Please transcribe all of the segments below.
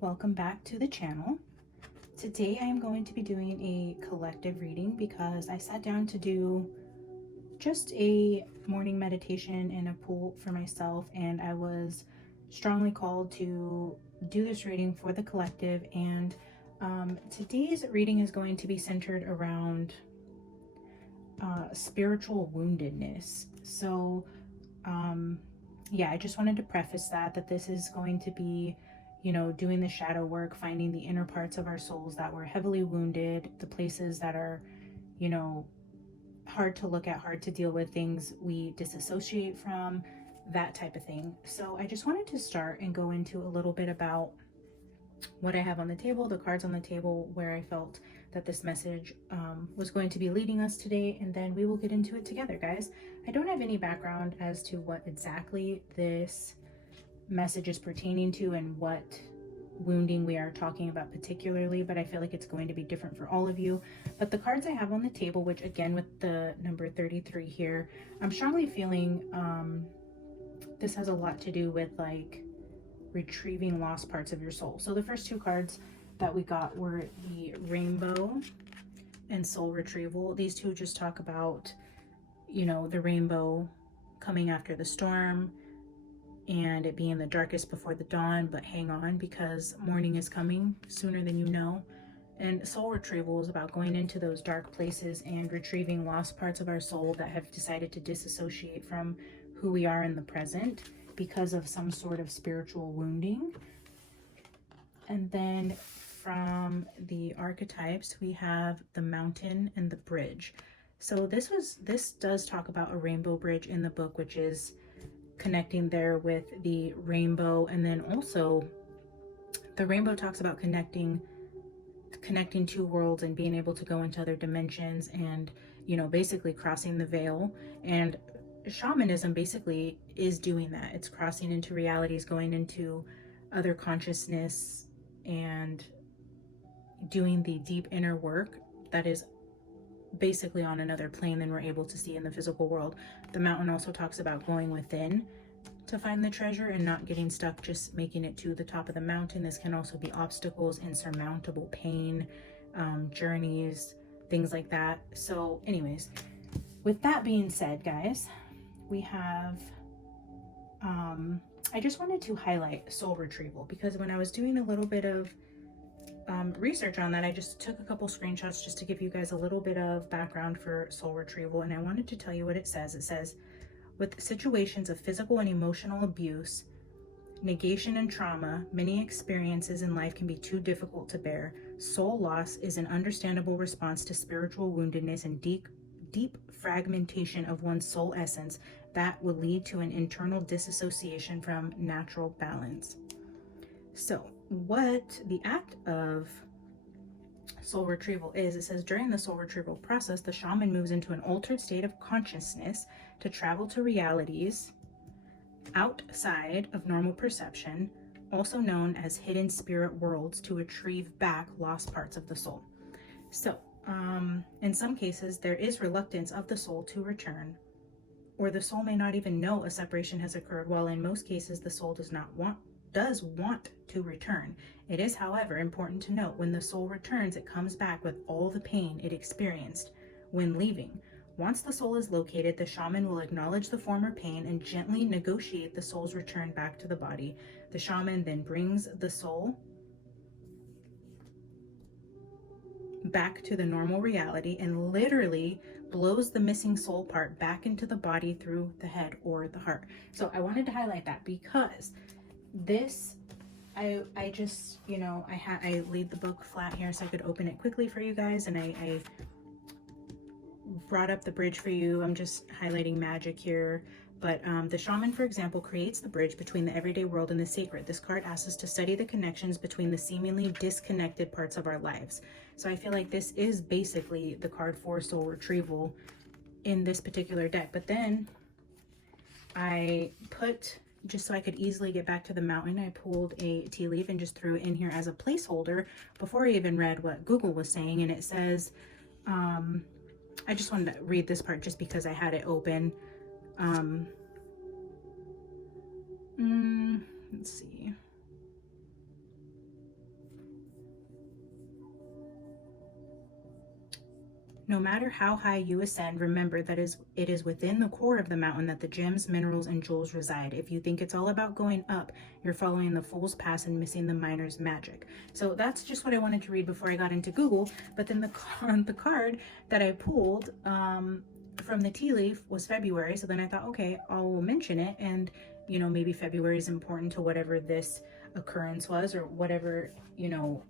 Welcome back to the channel. Today I am going to be doing a collective reading because I sat down to do just a morning meditation in a pool for myself, and I was strongly called to do this reading for the collective. And today's reading is going to be centered around spiritual woundedness. So yeah, I just wanted to preface that this is going to be, doing the shadow work, finding the inner parts of our souls that were heavily wounded, the places that are, hard to look at, hard to deal with, things we disassociate from, that type of thing. So I just wanted to start and go into a little bit about what I have on the table, the cards on the table, where I felt that this message was going to be leading us today, and then we will get into it together, guys. I don't have any background as to what exactly this message is pertaining to and what wounding we are talking about particularly, but I feel like it's going to be different for all of you. But the cards I have on the table, which again with the number 33 here, I'm strongly feeling this has a lot to do with like retrieving lost parts of your soul. So the first two cards that we got were the rainbow and soul retrieval. These two just talk about, the rainbow coming after the storm and it being the darkest before the dawn, but hang on because morning is coming sooner than you know. And soul retrieval is about going into those dark places and retrieving lost parts of our soul that have decided to disassociate from who we are in the present because of some sort of spiritual wounding. And then from the archetypes, we have the mountain and the bridge. So this does talk about a rainbow bridge in the book, which is connecting there with the rainbow. And then also the rainbow talks about connecting two worlds and being able to go into other dimensions and, basically crossing the veil. And shamanism basically is doing that. It's crossing into realities, going into other consciousness and doing the deep inner work that is basically on another plane than we're able to see in the physical world. The mountain also talks about going within to find the treasure and not getting stuck just making it to the top of the mountain. This can also be obstacles, insurmountable pain, journeys, things like that. So anyways, with that being said, guys, we have I just wanted to highlight soul retrieval because when I was doing a little bit of research on that, I just took a couple screenshots just to give you guys a little bit of background for soul retrieval, and I wanted to tell you what it says. It says, with situations of physical and emotional abuse, negation and trauma, many experiences in life can be too difficult to bear. Soul loss is an understandable response to spiritual woundedness and deep fragmentation of one's soul essence that will lead to an internal disassociation from natural balance. So what the act of soul retrieval is, it says during the soul retrieval process, the shaman moves into an altered state of consciousness to travel to realities outside of normal perception, also known as hidden spirit worlds, to retrieve back lost parts of the soul. So in some cases there is reluctance of the soul to return, or the soul may not even know a separation has occurred, while in most cases the soul does want to return. It is, however, important to note when the soul returns, it comes back with all the pain it experienced when leaving. Once the soul is located, the shaman will acknowledge the former pain and gently negotiate the soul's return back to the body. The shaman then brings the soul back to the normal reality and literally blows the missing soul part back into the body through the head or the heart. So I wanted to highlight that because this, I just, I laid the book flat here so I could open it quickly for you guys, and I brought up the bridge for you. I'm just highlighting magic here. But the shaman, for example, creates the bridge between the everyday world and the sacred. This card asks us to study the connections between the seemingly disconnected parts of our lives. So I feel like this is basically the card for soul retrieval in this particular deck. But then I put, just so I could easily get back to the mountain, I pulled a tea leaf and just threw it in here as a placeholder before I even read what Google was saying. And it says, I just wanted to read this part just because I had it open. Let's see. No matter how high you ascend, remember that it is within the core of the mountain that the gems, minerals, and jewels reside. If you think it's all about going up, you're following the fool's path and missing the miner's magic. So that's just what I wanted to read before I got into Google. But then the card that I pulled from the tea leaf was February. So then I thought, okay, I'll mention it. And, you know, maybe February is important to whatever this occurrence was, or whatever, you know,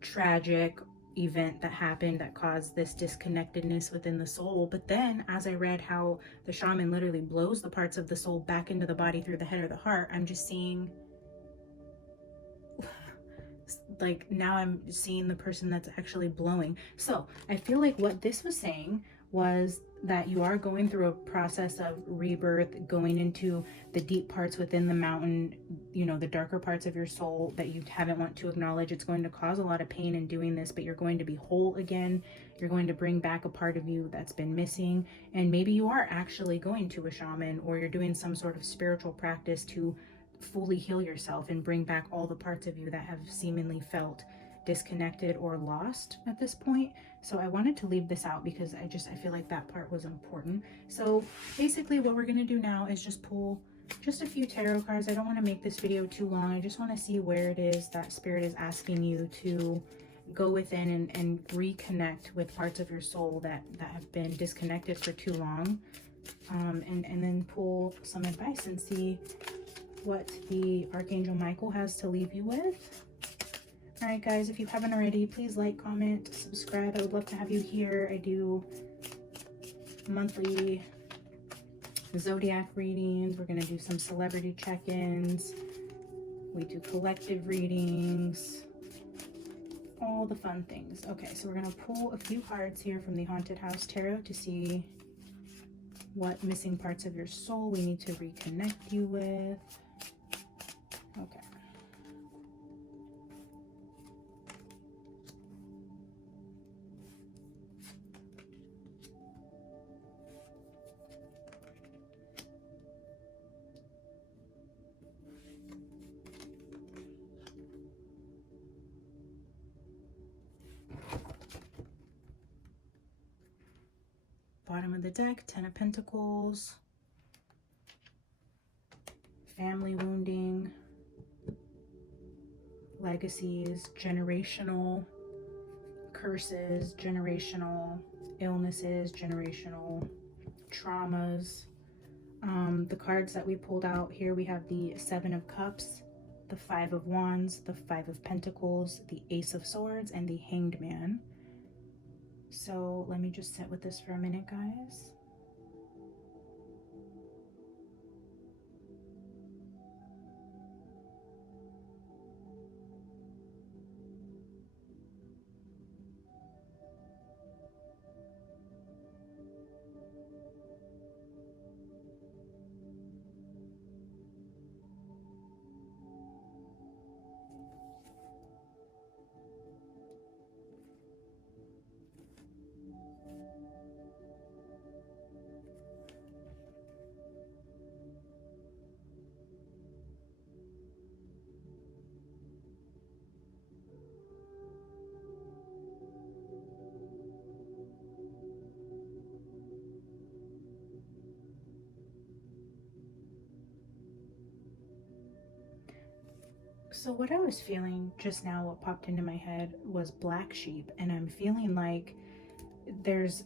tragic event that happened that caused this disconnectedness within the soul. But then as I read how the shaman literally blows the parts of the soul back into the body through the head or the heart, I'm just seeing, like, now I'm seeing the person that's actually blowing. So I feel like what this was saying was that you are going through a process of rebirth, going into the deep parts within the mountain, you know, the darker parts of your soul that you haven't want to acknowledge. It's going to cause a lot of pain in doing this, but you're going to be whole again. You're going to bring back a part of you that's been missing. And maybe you are actually going to a shaman, or you're doing some sort of spiritual practice to fully heal yourself and bring back all the parts of you that have seemingly felt disconnected or lost at this point. So I wanted to leave this out because I feel like that part was important. So basically what we're going to do now is just pull just a few tarot cards. I don't want to make this video too long. I just want to see where it is that spirit is asking you to go within and reconnect with parts of your soul that have been disconnected for too long, and then pull some advice and see what the Archangel Michael has to leave you with. All right, guys, if you haven't already, please like, comment, subscribe. I would love to have you here. I do monthly zodiac readings. We're going to do some celebrity check-ins. We do collective readings, all the fun things. Okay, so we're going to pull a few cards here from the Haunted House Tarot to see what missing parts of your soul we need to reconnect you with. Okay. Bottom of the deck, Ten of Pentacles, family wounding, legacies, generational curses, generational illnesses, generational traumas. The cards that we pulled out here, we have the Seven of Cups, the Five of Wands, the Five of Pentacles, the Ace of Swords, and the Hanged Man. So let me just sit with this for a minute, guys. So what I was feeling just now, what popped into my head was black sheep, and I'm feeling like there's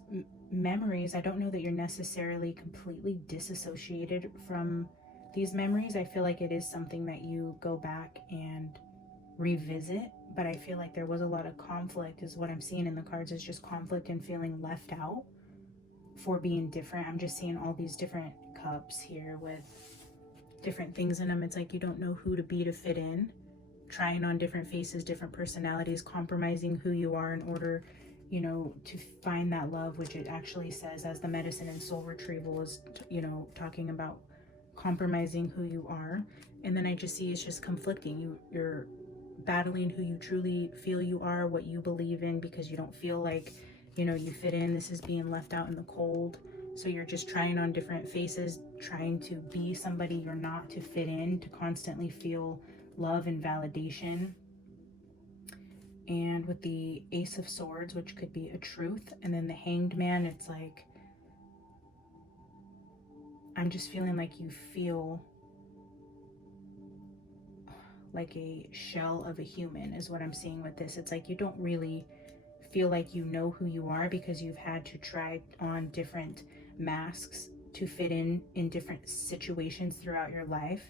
memories. I don't know that you're necessarily completely disassociated from these memories. I feel like it is something that you go back and revisit, but I feel like there was a lot of conflict is what I'm seeing in the cards, is just conflict and feeling left out for being different. I'm just seeing all these different cups here with different things in them. It's like you don't know who to be to fit in, trying on different faces, different personalities, compromising who you are in order, you know, to find that love, which it actually says, as the medicine and soul retrieval is, you know, talking about compromising who you are. And then I just see it's just conflicting. You're battling who you truly feel you are, what you believe in, because you don't feel like, you know, you fit in. This is being left out in the cold. So you're just trying on different faces, trying to be somebody you're not, to fit in, to constantly feel love and validation. And with the Ace of Swords, which could be a truth, and then the Hanged Man, it's like, I'm just feeling like you feel like a shell of a human is what I'm seeing with this. It's like you don't really feel like you know who you are because you've had to try on different masks to fit in different situations throughout your life,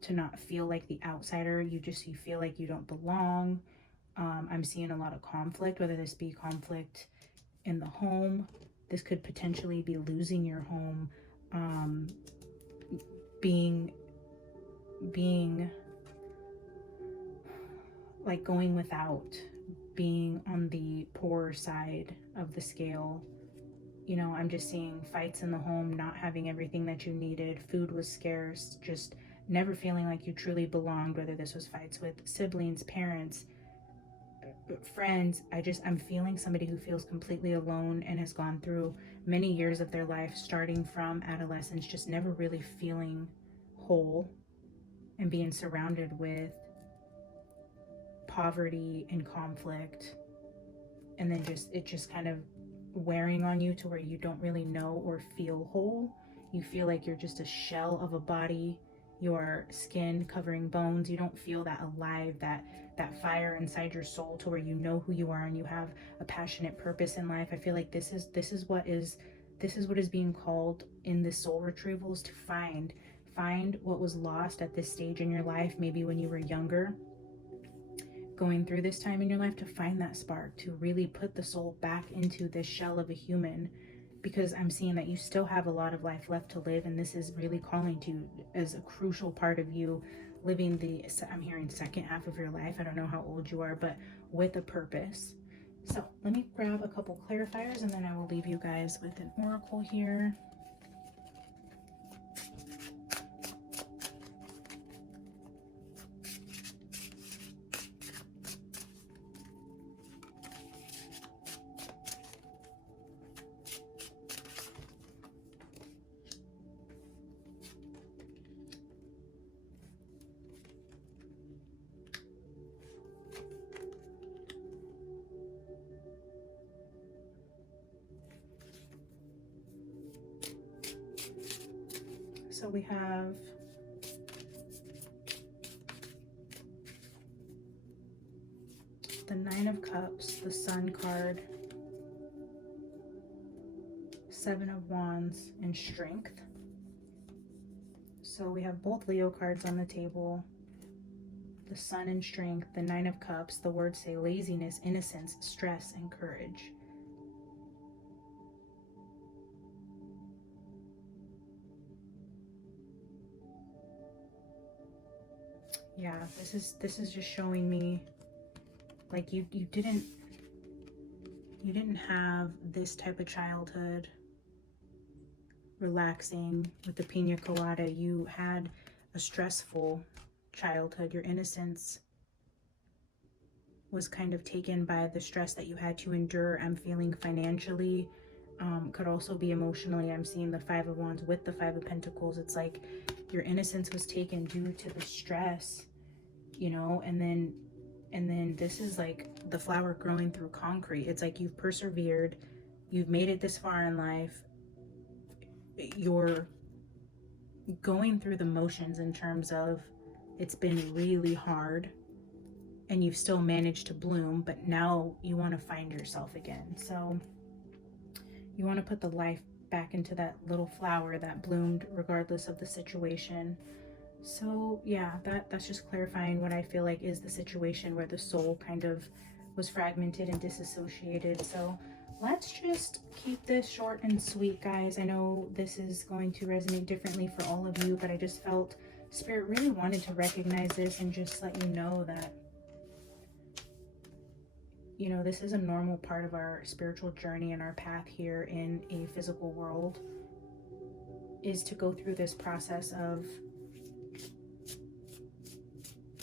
to not feel like the outsider. You feel like you don't belong. I'm seeing a lot of conflict, whether this be conflict in the home. This could potentially be losing your home, being like going without, being on the poorer side of the scale. You know, I'm just seeing fights in the home, not having everything that you needed. Food was scarce, just never feeling like you truly belonged, whether this was fights with siblings, parents, friends. I'm feeling somebody who feels completely alone and has gone through many years of their life, starting from adolescence, just never really feeling whole and being surrounded with poverty and conflict, and then it just kind of wearing on you to where you don't really know or feel whole. You feel like you're just a shell of a body, your skin covering bones. You don't feel that alive, that fire inside your soul to where you know who you are and you have a passionate purpose in life. I feel like this is what is being called in the soul retrievals, to find what was lost at this stage in your life, maybe when you were younger, going through this time in your life, to find that spark, to really put the soul back into this shell of a human, because I'm seeing that you still have a lot of life left to live, and this is really calling to you as a crucial part of you living I'm hearing second half of your life. I don't know how old you are, but with a purpose. So let me grab a couple clarifiers and then I will leave you guys with an oracle here. So we have the Nine of Cups, the Sun card, Seven of Wands, and Strength. So we have both Leo cards on the table, the Sun and Strength, the Nine of Cups. The words say laziness, innocence, stress, and courage. Yeah, this is just showing me like you didn't have this type of childhood, relaxing with the pina colada. You had a stressful childhood. Your innocence was kind of taken by the stress that you had to endure. I'm feeling financially, could also be emotionally. I'm seeing the Five of Wands with the Five of Pentacles. It's like your innocence was taken due to the stress, you know, and then this is like the flower growing through concrete. It's like you've persevered, you've made it this far in life, you're going through the motions in terms of it's been really hard and you've still managed to bloom, but now you want to find yourself again. So you want to put the life back into that little flower that bloomed regardless of the situation. So yeah, that's just clarifying what I feel like is the situation where the soul kind of was fragmented and disassociated. So let's just keep this short and sweet, guys. I know this is going to resonate differently for all of you, but I just felt Spirit really wanted to recognize this and just let you know that, you know, this is a normal part of our spiritual journey and our path here in a physical world, is to go through this process of,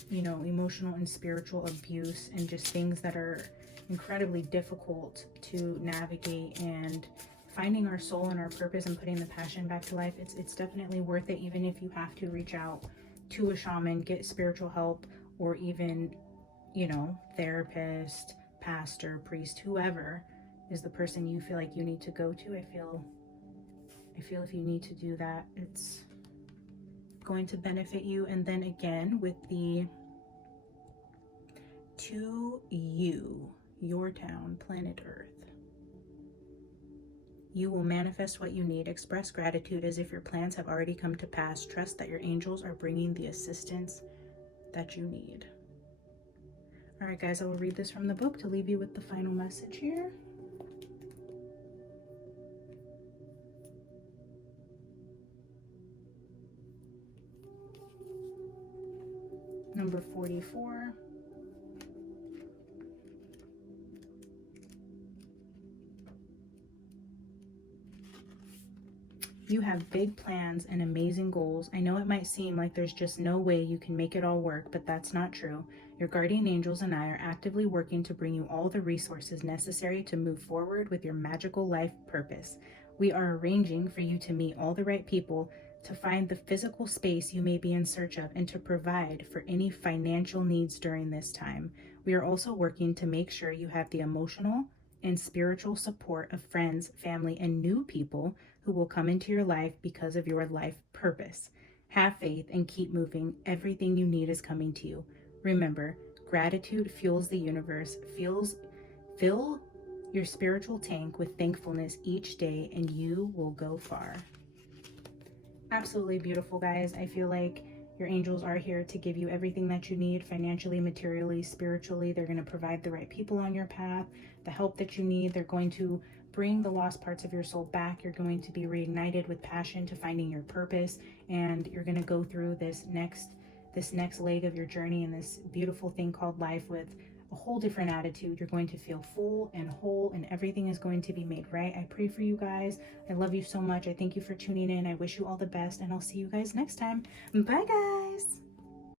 you know, emotional and spiritual abuse and just things that are incredibly difficult to navigate, and finding our soul and our purpose and putting the passion back to life. It's definitely worth it, even if you have to reach out to a shaman, get spiritual help, or even, you know, therapist, pastor, priest, whoever is the person you feel like you need to go to. I feel if you need to do that, it's going to benefit you. And then again, with the to you, your town, planet Earth. You will manifest what you need. Express gratitude as if your plans have already come to pass. Trust that your angels are bringing the assistance that you need. All right, guys, I will read this from the book to leave you with the final message here. Number 44. You have big plans and amazing goals. I know it might seem like there's just no way you can make it all work, but that's not true. Your guardian angels and I are actively working to bring you all the resources necessary to move forward with your magical life purpose. We are arranging for you to meet all the right people, to find the physical space you may be in search of, and to provide for any financial needs during this time. We are also working to make sure you have the emotional and spiritual support of friends, family, and new people who will come into your life because of your life purpose. Have faith and keep moving. Everything you need is coming to you. Remember, gratitude fuels the universe. Fill your spiritual tank with thankfulness each day, and you will go far. Absolutely beautiful, guys. I feel like your angels are here to give you everything that you need financially, materially, spiritually. They're going to provide the right people on your path, the help that you need. They're going to bring the lost parts of your soul back. You're going to be reignited with passion to finding your purpose, and you're going to go through this next leg of your journey and this beautiful thing called life with a whole different attitude. You're going to feel full and whole, and everything is going to be made right. I pray for you guys. I love you so much. I thank you for tuning in. I wish you all the best, and I'll see you guys next time. Bye, guys.